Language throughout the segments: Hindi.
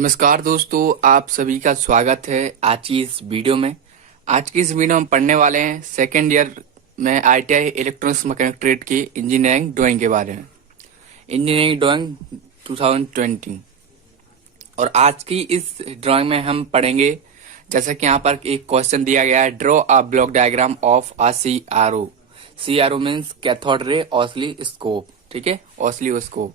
नमस्कार दोस्तों, आप सभी का स्वागत है आज की इस वीडियो में। आज की इस वीडियो में हम पढ़ने वाले हैं सेकेंड ईयर में आईटीआई इलेक्ट्रॉनिक्स मैकेनिक ट्रेड की इंजीनियरिंग ड्राइंग के बारे में। Engineering drawing 2020। और आज की इस ड्राइंग में हम पढ़ेंगे, जैसा कि यहाँ पर एक क्वेश्चन दिया गया है, draw a block diagram of a CRO. CRO means cathode ray oscilloscope, ठीक है, ऑसिलोस्कोप।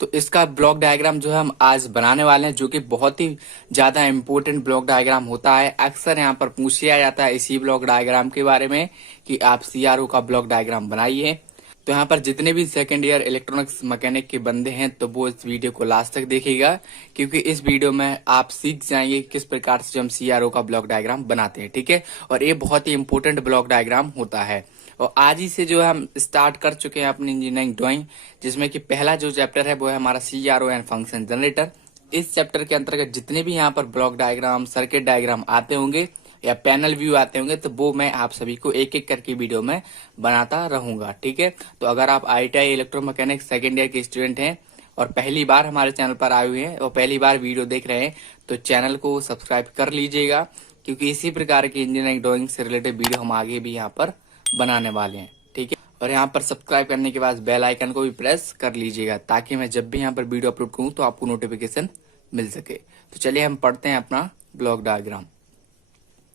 तो इसका ब्लॉक डायग्राम जो है हम आज बनाने वाले हैं, जो कि बहुत ही ज्यादा इंपॉर्टेंट ब्लॉक डायग्राम होता है। अक्सर यहाँ पर पूछ लिया जाता है इसी ब्लॉक डायग्राम के बारे में कि आप सीआरओ का ब्लॉक डायग्राम बनाइए। तो यहाँ पर जितने भी सेकेंड ईयर इलेक्ट्रॉनिक्स मैकेनिक के बंदे हैं तो वो इस वीडियो को लास्ट तक देखिएगा, क्योंकि इस वीडियो में आप सीख जाएंगे किस प्रकार से हम सीआरओ का ब्लॉक डायग्राम बनाते हैं, ठीक है। और ये बहुत ही इंपॉर्टेंट ब्लॉक डायग्राम होता है। और आज ही से जो है हम स्टार्ट कर चुके हैं अपनी इंजीनियरिंग ड्राइंग, जिसमें कि पहला जो चैप्टर है वो है हमारा सीआरओ एंड फंक्शन जनरेटर। इस चैप्टर के अंतर्गत जितने भी यहाँ पर ब्लॉक डायग्राम, सर्किट डायग्राम आते होंगे या पैनल व्यू आते होंगे, तो वो मैं आप सभी को एक एक करके वीडियो में बनाता रहूंगा, ठीक है। तो अगर आप आईटीआई इलेक्ट्रोमैकेनिक्स सेकेंड ईयर के स्टूडेंट हैं और पहली बार हमारे चैनल पर आए हुए हैं और पहली बार वीडियो देख रहे हैं, तो चैनल को सब्सक्राइब कर लीजिएगा, क्योंकि इसी प्रकार की इंजीनियरिंग ड्राइंग से रिलेटेड वीडियो हम आगे भी यहाँ पर बनाने वाले हैं, ठीक है। और यहाँ पर सब्सक्राइब करने के बाद बेल आइकन को भी प्रेस कर लीजिएगा, ताकि मैं जब भी यहाँ पर वीडियो अपलोड करूँ तो आपको नोटिफिकेशन मिल सके। तो चलिए हम पढ़ते हैं अपना ब्लॉक डायग्राम।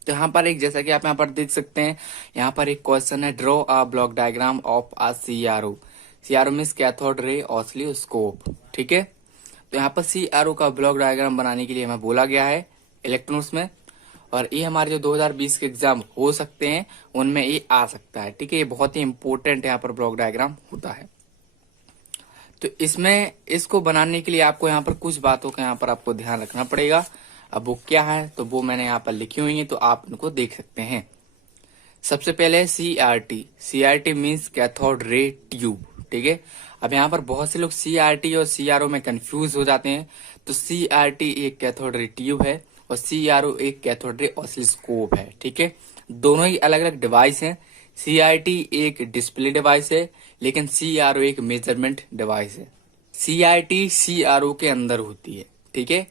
तो यहाँ पर एक, जैसा कि आप यहाँ पर देख सकते हैं, यहाँ पर एक क्वेश्चन है, draw a block diagram of a CRO. CRO means cathode ray oscilloscope, ठीक है। तो यहाँ पर सीआरओ का ब्लॉक डायग्राम बनाने के लिए हमें बोला गया है इलेक्ट्रॉनिक्स में, और ये हमारे जो 2020 के एग्जाम हो सकते हैं उनमें ये आ सकता है, ठीक है। ये बहुत ही इंपॉर्टेंट यहाँ पर ब्लॉक डायग्राम होता है। तो इसमें इसको बनाने के लिए आपको यहाँ पर कुछ बातों का यहाँ पर आपको ध्यान रखना पड़ेगा। अब वो क्या है तो वो मैंने यहाँ पर लिखी हुई है, तो आप उनको देख सकते हैं। सबसे पहले CRT. CRT means cathode ray tube, ठीक है। अब यहाँ पर बहुत से लोग सीआरटी और सीआरओ में कंफ्यूज हो जाते हैं। तो सीआरटी एक कैथोड रे ट्यूब है और सीआरओ एक कैथोड रे ऑसिलोस्कोप है, ठीक है। दोनों ही अलग अलग डिवाइस हैं। सीआरटी एक डिस्प्ले डिवाइस है, लेकिन सीआरओ एक मेजरमेंट डिवाइस है। सीआरटी सीआरओ के अंदर होती है, ठीक है।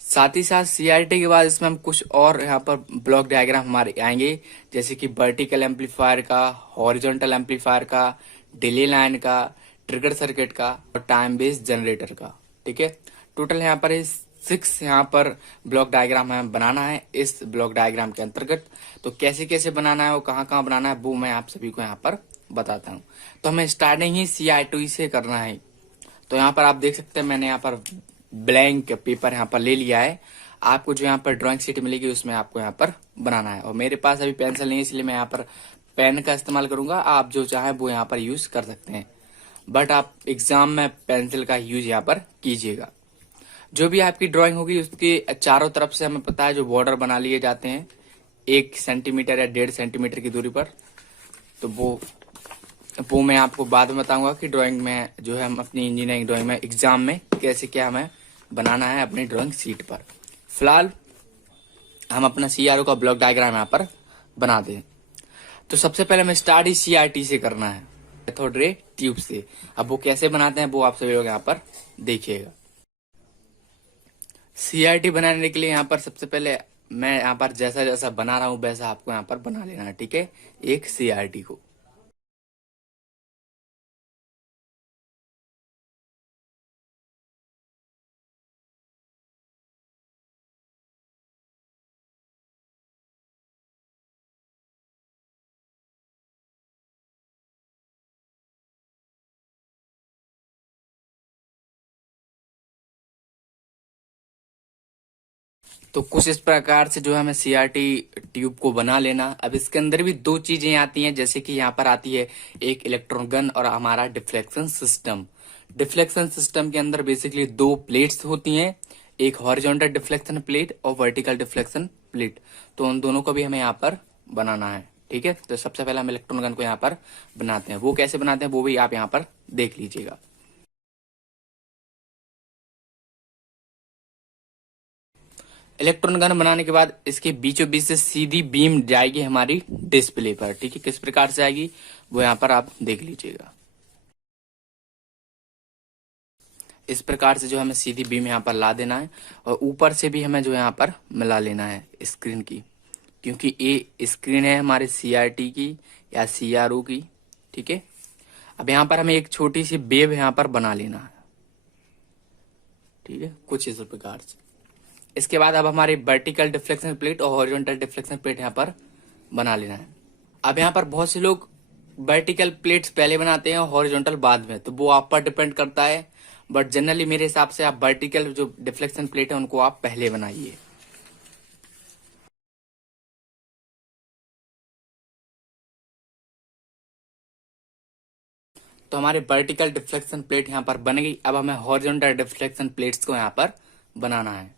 साथ ही साथ सीआरटी के बाद इसमें हम कुछ और यहाँ पर ब्लॉक डायग्राम हमारे आएंगे, जैसे कि वर्टिकल एम्पलीफायर का, हॉरिजॉन्टल एम्पलीफायर का, डिले लाइन का, ट्रिगर सर्किट का और टाइम बेस्ड जनरेटर का, ठीक है। टोटल यहाँ पर 6 यहाँ पर ब्लॉक डायग्राम हमें बनाना है इस ब्लॉक डायग्राम के अंतर्गत। तो कैसे कैसे बनाना है, वो कहाँ कहाँ बनाना है, वो मैं आप सभी को यहाँ पर बताता हूँ। तो हमें स्टार्टिंग ही सीआरटी से करना है। तो यहाँ पर आप देख सकते हैं, मैंने यहाँ पर ब्लैंक पेपर यहाँ पर ले लिया है। आपको जो यहाँ पर ड्राइंग शीट मिलेगी उसमें आपको यहाँ पर बनाना है। और मेरे पास अभी पेंसिल नहीं है, इसलिए मैं यहाँ पर पेन का इस्तेमाल करूंगा। आप जो चाहे वो यहाँ पर यूज कर सकते हैं, बट आप एग्जाम में पेंसिल का यूज यहाँ पर कीजिएगा। जो भी आपकी ड्राइंग होगी उसके चारों तरफ से हमें पता है जो बॉर्डर बना लिए जाते हैं 1 सेंटीमीटर या 1.5 सेंटीमीटर की दूरी पर। तो वो मैं आपको बाद में बताऊंगा कि ड्राइंग में जो है हम अपनी इंजीनियरिंग ड्राइंग में एग्जाम में कैसे क्या हमें बनाना है अपनी ड्राइंग शीट पर। फिलहाल हम अपना सीआरओ का ब्लॉक डायग्राम यहाँ पर बना दें। तो सबसे पहले हमें स्टार्ट ही सीआरटी से करना है, कैथोड रे ट्यूब से। अब वो कैसे बनाते हैं वो आप सभी लोग यहाँ पर देखिएगा। सीआरटी बनाने के लिए यहाँ पर सबसे पहले मैं यहाँ पर जैसा जैसा बना रहा हूँ वैसा आपको यहाँ पर बना लेना है, ठीक है, एक सीआरटी को। तो कुछ इस प्रकार से जो है हमें सीआरटी ट्यूब को बना लेना। अब इसके अंदर भी 2 चीजें आती हैं, जैसे कि यहाँ पर आती है एक इलेक्ट्रॉन गन और हमारा डिफ्लेक्शन सिस्टम। डिफ्लेक्शन सिस्टम के अंदर बेसिकली 2 प्लेट्स होती हैं, एक हॉरिजॉन्टल डिफ्लेक्शन प्लेट और वर्टिकल डिफ्लेक्शन प्लेट। तो उन दोनों को भी हमें यहाँ पर बनाना है, ठीक है। तो सबसे पहले हम इलेक्ट्रॉन गन को यहाँ पर बनाते हैं। वो कैसे बनाते हैं वो भी आप यहाँ पर देख लीजिएगा। इलेक्ट्रॉन गन बनाने के बाद इसके बीचों बीच से सीधी बीम जाएगी हमारी डिस्प्ले पर, ठीक है। किस प्रकार से आएगी वो यहाँ पर आप देख लीजिएगा। इस प्रकार से जो हमें सीधी बीम यहाँ पर ला देना है और ऊपर से भी हमें जो यहाँ पर मिला लेना है स्क्रीन की, क्योंकि ये स्क्रीन है हमारे सीआरटी की या सीआरओ की। ठीक है, अब यहाँ पर हमें एक छोटी सी वेव यहाँ पर बना लेना है। ठीक है, कुछ इस प्रकार से। इसके बाद अब हमारी वर्टिकल डिफ्लेक्शन प्लेट और हॉरिजॉन्टल डिफ्लेक्शन प्लेट यहाँ पर बना लेना है। अब यहाँ पर बहुत से लोग वर्टिकल प्लेट्स पहले बनाते हैं और हॉरिजॉन्टल बाद में, तो वो आप पर डिपेंड करता है, बट जनरली मेरे हिसाब से आप वर्टिकल जो डिफ्लेक्शन प्लेट है उनको आप पहले बनाइए। तो हमारे वर्टिकल डिफ्लेक्शन प्लेट यहाँ पर बन गई। अब हमें हॉरिजॉन्टल डिफ्लेक्शन प्लेट्स को यहाँ पर बनाना है,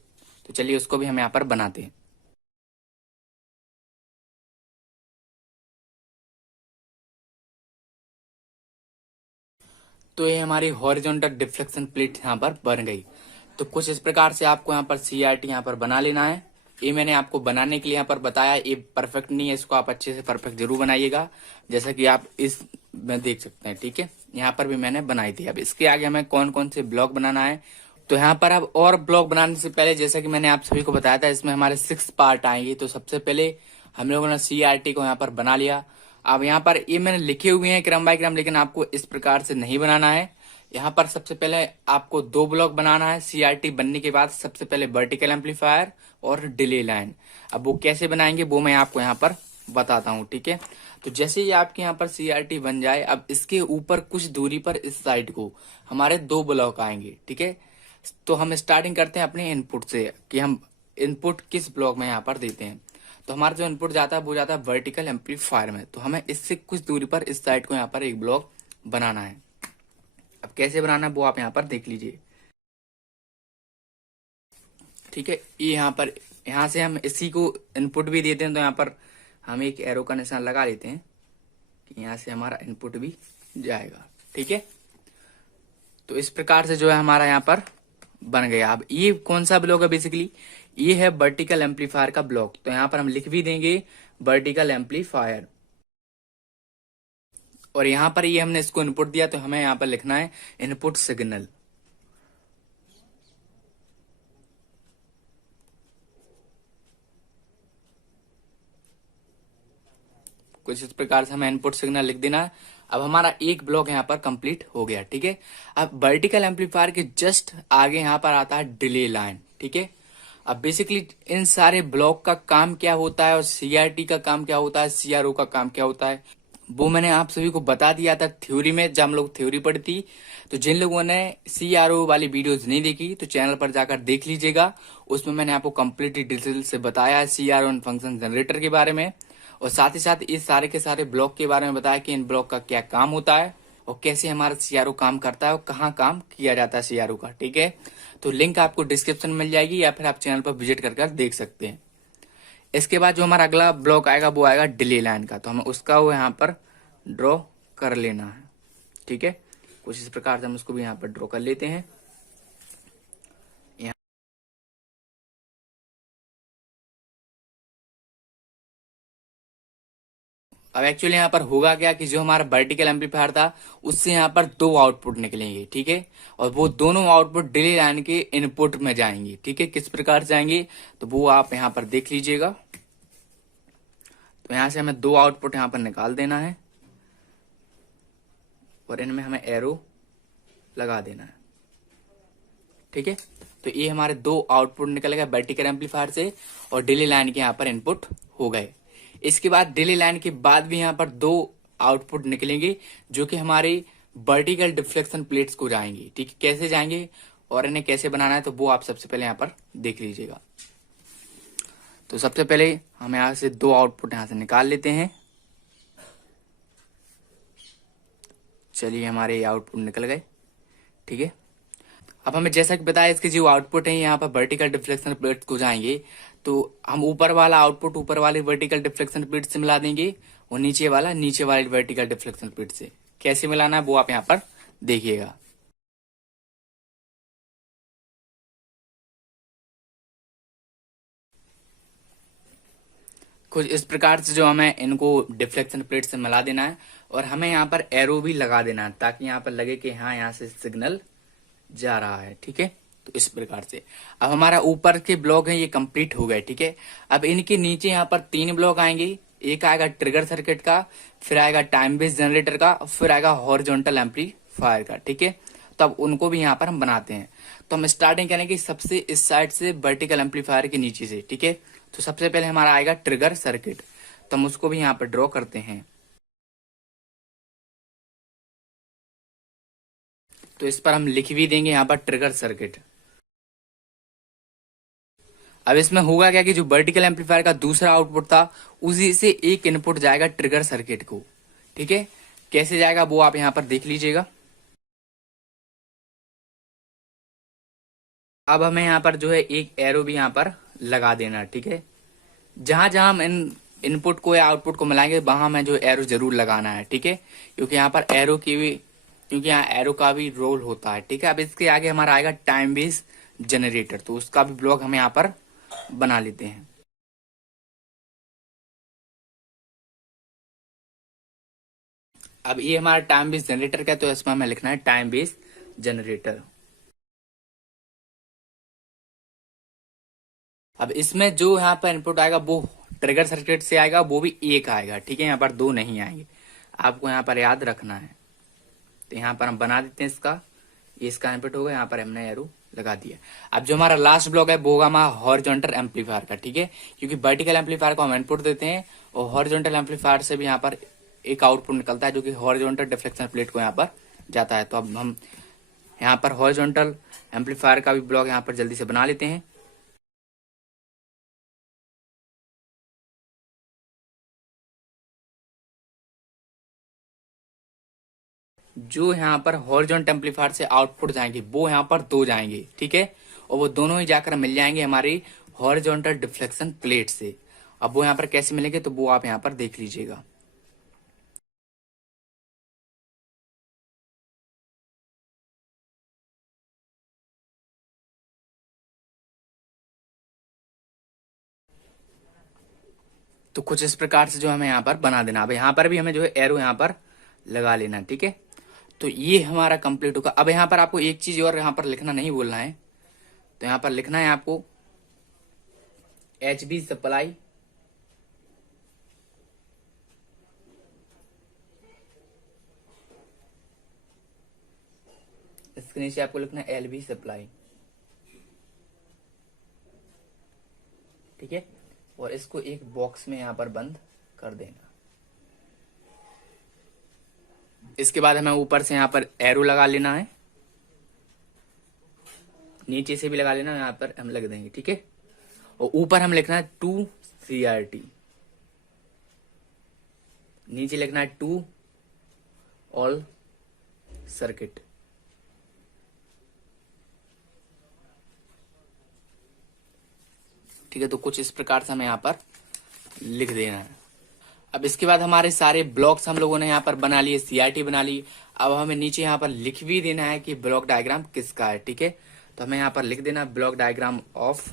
तो चलिए उसको भी हम यहाँ पर बनाते हैं। तो ये हमारी हॉरिजॉन्टल डिफ्लेक्शन प्लेट यहाँ पर बन गई। तो कुछ इस प्रकार से आपको यहाँ पर सीआरटी यहाँ पर बना लेना है। ये मैंने आपको बनाने के लिए यहाँ पर बताया, ये परफेक्ट नहीं है, इसको आप अच्छे से परफेक्ट जरूर बनाइएगा, जैसा कि आप इस में देख सकते हैं। ठीक है, यहाँ पर भी मैंने बनाई थी। अब इसके आगे हमें कौन कौन से ब्लॉक बनाना है, तो यहाँ पर अब और ब्लॉक बनाने से पहले जैसा कि मैंने आप सभी को बताया था, इसमें हमारे 6 पार्ट आएंगे। तो सबसे पहले हम लोगों ने सीआरटी को यहाँ पर बना लिया। अब यहाँ पर ये मैंने लिखे हुए हैं क्रम बाय क्रम, लेकिन आपको इस प्रकार से नहीं बनाना है। यहाँ पर सबसे पहले आपको 2 ब्लॉक बनाना है। सीआरटी बनने के बाद सबसे पहले वर्टिकल एम्पलीफायर और डिले लाइन। अब वो कैसे बनाएंगे वो मैं आपको यहाँ पर बताता हूँ। ठीक है, तो जैसे ही आपके यहाँ पर सीआरटी बन जाए, अब इसके ऊपर कुछ दूरी पर इस साइड को हमारे 2 ब्लॉक आएंगे। ठीक है, तो हम स्टार्टिंग करते हैं अपने इनपुट से कि हम इनपुट किस ब्लॉक में यहाँ पर देते हैं। तो हमारा जो इनपुट जाता है वो जाता है वर्टिकल एम्पलीफायर में। तो हमें इससे कुछ दूरी पर इस साइड को यहाँ पर एक ब्लॉक बनाना है। अब कैसे बनाना है वो आप यहाँ पर देख लीजिए। ठीक है, ये यहाँ से हम इसी को इनपुट भी देते हैं, तो यहाँ पर हम एक एरो का निशान लगा लेते हैं कि यहाँ से हमारा इनपुट भी जाएगा। ठीक है, तो इस प्रकार से जो है हमारा यहाँ पर बन गया। अब ये कौन सा ब्लॉक है, बेसिकली ये है वर्टिकल एम्पलीफायर का ब्लॉक। तो यहाँ पर हम लिख भी देंगे वर्टिकल एम्पलीफायर, और यहाँ पर ये हमने इसको इनपुट दिया, तो हमें यहाँ पर लिखना है इनपुट सिग्नल। कुछ इस प्रकार से हमें इनपुट सिग्नल लिख देना है। अब हमारा एक ब्लॉक यहाँ पर कंप्लीट हो गया। ठीक है, अब वर्टिकल एम्पलीफायर के जस्ट आगे यहाँ पर आता है डिले लाइन। ठीक है, अब बेसिकली इन सारे ब्लॉक का काम क्या होता है और सीआरटी का काम क्या होता है, सीआरओ का काम क्या होता है, वो मैंने आप सभी को बता दिया था थ्योरी में, जब हम लोग थ्योरी पढ़ी थी। तो जिन लोगों ने सीआरओ वाली वीडियोस नहीं देखी तो चैनल पर जाकर देख लीजिएगा। उसमें मैंने आपको कंप्लीटली डिटेल से बताया है सीआरओ एंड फंक्शन जनरेटर के बारे में, और साथ ही साथ इस सारे के सारे ब्लॉक के बारे में बताया कि इन ब्लॉक का क्या काम होता है और कैसे हमारा सीआरओ काम करता है और कहाँ काम किया जाता है सीआरओ का। ठीक है, तो लिंक आपको डिस्क्रिप्शन में मिल जाएगी या फिर आप चैनल पर विजिट कर देख सकते हैं। इसके बाद जो हमारा अगला ब्लॉक आएगा वो आएगा डिले लाइन का, तो हमें उसका वो यहाँ पर ड्रॉ कर लेना है। ठीक है, कुछ इस प्रकार से हम उसको भी यहाँ पर ड्रॉ कर लेते हैं। अब एक्चुअली यहाँ पर होगा क्या कि जो हमारा वर्टिकल एम्पलीफायर था उससे यहाँ पर 2 आउटपुट निकलेंगे। ठीक है, और वो दोनों आउटपुट डिले लाइन के इनपुट में जाएंगे। ठीक है, किस प्रकार से जाएंगे तो वो आप यहाँ पर देख लीजिएगा। तो यहाँ से हमें 2 आउटपुट यहाँ पर निकाल देना है और इनमें हमें एरो लगा देना है। ठीक है, तो ये हमारे 2 आउटपुट निकल गए वर्टिकल एम्पलीफायर से और डिले लाइन के यहाँ पर इनपुट हो गए। इसके बाद डिले लाइन के बाद भी यहाँ पर 2 आउटपुट निकलेंगे जो कि हमारी वर्टिकल डिफ्लेक्शन प्लेट्स को जाएंगे। ठीक है, कैसे जाएंगे और इन्हें कैसे बनाना है तो वो आप सबसे पहले यहाँ पर देख लीजिएगा। तो सबसे पहले हम यहाँ से 2 आउटपुट यहाँ से निकाल लेते हैं। चलिए, हमारे आउटपुट निकल गए। ठीक है, अब हमें जैसा कि बताया इसके जो आउटपुट है यहाँ पर वर्टिकल डिफ्लेक्शन प्लेट को जाएंगे, तो हम ऊपर वाला आउटपुट ऊपर वाले वर्टिकल डिफ्लेक्शन प्लेट से मिला देंगे और नीचे वाला नीचे वाले वर्टिकल डिफ्लेक्शन प्लेट से। कैसे मिलाना है वो आप यहाँ पर देखिएगा। कुछ इस प्रकार से जो हमें इनको डिफ्लेक्शन प्लेट से मिला देना है और हमें यहाँ पर एरो भी लगा देना है ताकि यहाँ पर लगे कि हाँ यहाँ से सिग्नल जा रहा है। ठीक है, तो इस प्रकार से अब हमारा ऊपर के ब्लॉक है ये कंप्लीट हो गए। ठीक है, अब इनके नीचे यहाँ पर 3 ब्लॉक आएंगे। एक आएगा ट्रिगर सर्किट का, फिर आएगा टाइम बेस्ड जनरेटर का, फिर आएगा हॉरिजॉन्टल एम्पलीफायर का। ठीक है, तो अब उनको भी यहाँ पर हम बनाते हैं। तो हम स्टार्टिंग करेंगे सबसे इस साइड से वर्टिकल एम्पलीफायर के नीचे से। ठीक है, तो सबसे पहले हमारा आएगा ट्रिगर सर्किट, तो हम उसको भी यहाँ पर ड्रॉ करते हैं। तो इस पर हम लिख भी देंगे यहाँ पर ट्रिगर सर्किट। अब इसमें होगा क्या कि जो वर्टिकल एम्पलीफायर का दूसरा आउटपुट था उसी से एक इनपुट जाएगा ट्रिगर सर्किट को। ठीक है, कैसे जाएगा वो आप यहाँ पर देख लीजिएगा। अब हमें यहाँ पर जो है एक एरो भी यहाँ पर लगा देना। ठीक है, जहां जहां हम इनपुट को या आउटपुट को मिलाएंगे वहां हमें जो एरो जरूर लगाना है। ठीक है, क्योंकि यहाँ पर एरो की भी क्योंकि यहाँ एरो का भी रोल होता है। ठीक है, अब इसके आगे हमारा आएगा टाइम बेस जनरेटर, तो उसका भी ब्लॉक हम यहाँ पर बना लेते हैं। अब ये हमारा टाइम बेस जनरेटर का है, तो इसमें हमें लिखना है टाइम बेस जनरेटर। अब इसमें जो यहाँ पर इनपुट आएगा वो ट्रिगर सर्किट से आएगा, वो भी एक आएगा। ठीक है, यहाँ पर 2 नहीं आएंगे, आपको यहाँ पर याद रखना है। तो यहाँ पर हम बना देते हैं इसका, ये इसका इनपुट होगा, यहाँ पर हमने एरो लगा दिया। अब जो हमारा लास्ट ब्लॉक है वो होगा हमारा हॉरिजॉन्टल एम्पलीफायर का। ठीक है, क्योंकि वर्टिकल एम्पलीफायर को हम इनपुट देते हैं और हॉरिजॉन्टल एम्पलीफायर से भी यहाँ पर एक आउटपुट निकलता है जो कि हॉरिजॉन्टल डिफ्लेक्शन प्लेट को यहाँ पर जाता है। तो अब हम यहाँ पर हॉरिजॉन्टल एम्पलीफायर का भी ब्लॉक यहाँ पर जल्दी से बना लेते हैं। जो यहाँ पर हॉरिजॉन्टल एम्पलीफायर से आउटपुट जाएंगे वो यहाँ पर 2 जाएंगे। ठीक है, और वो दोनों ही जाकर मिल जाएंगे हमारी हॉरिजॉन्टल डिफ्लेक्शन प्लेट से। अब वो यहाँ पर कैसे मिलेंगे तो वो आप यहाँ पर देख लीजिएगा। तो कुछ इस प्रकार से जो हमें यहाँ पर बना देना। अब यहाँ पर भी हमें जो है एरो यहाँ पर लगा लेना। ठीक है, तो ये हमारा कंप्लीट होगा। अब यहाँ पर आपको एक चीज और यहाँ पर लिखना नहीं बोलना है, तो यहाँ पर लिखना है आपको HB सप्लाई इसके नीचे आपको लिखना है LB सप्लाई। ठीक है, और इसको एक बॉक्स में यहाँ पर बंद कर देना। इसके बाद हमें ऊपर से यहाँ पर एरो लगा लेना है, नीचे से भी लगा लेना, यहाँ पर हम लग देंगे। ठीक है, और ऊपर हम लिखना है 2 CRT, नीचे लिखना है 2 ऑल सर्किट। ठीक है, तो कुछ इस प्रकार से हमें यहाँ पर लिख देना है। अब इसके बाद हमारे सारे ब्लॉक्स हम लोगों ने यहाँ पर बना लिए, CRT बना ली। अब हमें नीचे यहाँ पर लिख भी देना है कि ब्लॉक डायग्राम किसका है। ठीक है, तो हमें यहाँ पर लिख देना ब्लॉक डायग्राम ऑफ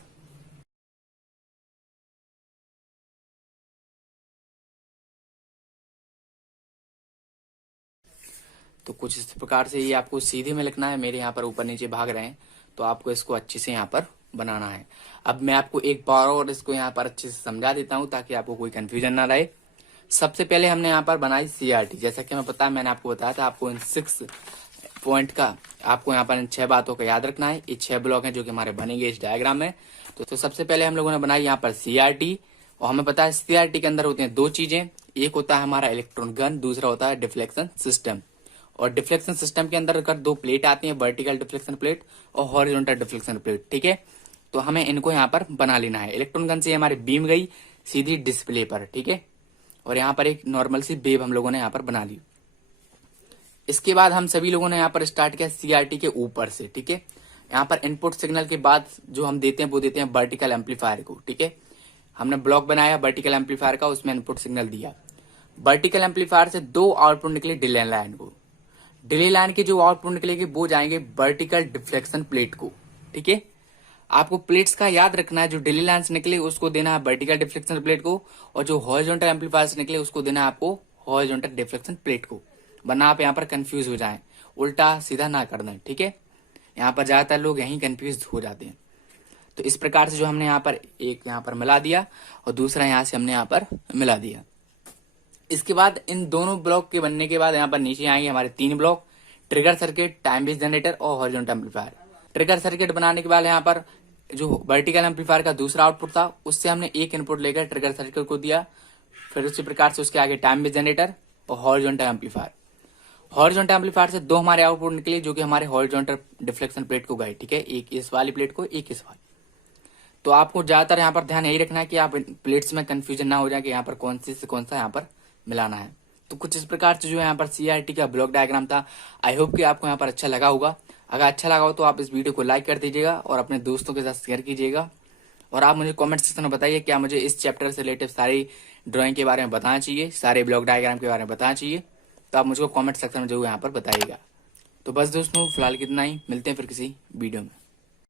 तो कुछ इस प्रकार से ये आपको सीधे में लिखना है। मेरे यहाँ पर ऊपर नीचे भाग रहे हैं, तो आपको इसको अच्छे से यहाँ पर बनाना है। अब मैं आपको एक बार और इसको यहाँ पर अच्छे से समझा देता हूँ ताकि आपको कोई कंफ्यूजन ना रहे। सबसे पहले हमने यहाँ पर बनाई CRT, जैसा कि हमें पता है, मैंने आपको बताया था आपको इन 6 पॉइंट का, आपको यहाँ पर इन 6 बातों का याद रखना है। ये 6 ब्लॉक हैं जो कि हमारे बनेंगे इस डायग्राम में। तो सबसे पहले हम लोगों ने बनाई यहाँ पर CRT, और हमें पता है CRT के अंदर होती हैं 2 चीजें, एक होता है हमारा इलेक्ट्रॉन गन, दूसरा होता है डिफ्लेक्शन सिस्टम। और डिफ्लेक्शन सिस्टम के अंदर अगर 2 प्लेट आती हैं, वर्टिकल डिफ्लेक्शन प्लेट और हॉरिजॉन्टल डिफ्लेक्शन प्लेट। ठीक है, तो हमें इनको यहाँ पर बना लेना है। इलेक्ट्रॉन गन से हमारी बीम गई सीधी डिस्प्ले पर। ठीक है, और यहाँ पर एक नॉर्मल सी वेव हम लोगों ने यहाँ पर बना ली। इसके बाद हम सभी लोगों ने यहाँ पर स्टार्ट किया CRT के ऊपर से। ठीक है, यहाँ पर इनपुट सिग्नल के बाद जो हम देते हैं वो देते हैं वर्टिकल एम्पलीफायर को। ठीक है, हमने ब्लॉक बनाया वर्टिकल एम्पलीफायर का, उसमें इनपुट सिग्नल दिया। वर्टिकल एम्पलीफायर से 2 आउटपुट निकले डिले लाइन को। डिले लाइन के जो आउटपुट निकलेगी वो जाएंगे वर्टिकल डिफ्लेक्शन प्लेट को। ठीक है, आपको प्लेट्स का याद रखना है, जो डिले लाइन से निकले उसको देना है वर्टिकल डिफ्लेक्शन प्लेट को, और जो हॉरिजॉन्टल एम्पलीफायर से निकले उसको देना है आपको हॉरिजॉन्टल डिफ्लेक्शन प्लेट को, वरना आप यहाँ पर कंफ्यूज हो जाएं, उल्टा सीधा ना कर दें। ठीक है, यहाँ पर ज्यादातर लोग यहीं कंफ्यूज हो जाते हैं। तो इस प्रकार से जो हमने यहाँ पर एक यहाँ पर मिला दिया और दूसरा यहाँ से हमने यहाँ पर मिला दिया। इसके बाद इन दोनों ब्लॉक के बनने के बाद यहाँ पर नीचे आएंगे हमारे 3 block, trigger circuit, time based generator और हॉरिजॉन्टल एम्पलीफायर। ट्रिगर सर्किट बनाने के बाद यहाँ पर जो वर्टिकल एम्पलीफायर का दूसरा आउटपुट था उससे हमने एक इनपुट लेकर ट्रिगर सर्किट को दिया। फिर उसी प्रकार से उसके आगे टाइम बेस्ड जनरेटर और हॉरिजॉन्टल एम्पलीफायर। हॉरिजॉन्टल एम्पलीफायर से 2 हमारे आउटपुट निकले जो कि हमारे हॉरिजॉन्टल डिफ्लेक्शन प्लेट को गए, ठीक है, एक इस वाली प्लेट को, एक इस वाली। तो आपको ज्यादातर यहाँ पर ध्यान यही रखना है कि आप प्लेट्स में कंफ्यूजन ना हो जाए कि यहाँ पर कौन सी से कौन सा यहाँ पर मिलाना है। तो कुछ इस प्रकार से जो यहाँ पर CRT का ब्लॉक डायग्राम था। आई होप कि आपको यहाँ पर अच्छा लगा होगा। अगर अच्छा लगा हो तो आप इस वीडियो को लाइक कर दीजिएगा और अपने दोस्तों के साथ शेयर कीजिएगा। और आप मुझे कमेंट सेक्शन में बताइए क्या मुझे इस चैप्टर से रिलेटेड सारी ड्राइंग के बारे में बताना चाहिए, सारे ब्लॉक डायग्राम के बारे में बताना चाहिए। तो आप मुझको कमेंट सेक्शन में जरूर यहाँ पर बताइएगा। तो बस दोस्तों फिलहाल कितना ही, मिलते हैं फिर किसी वीडियो में।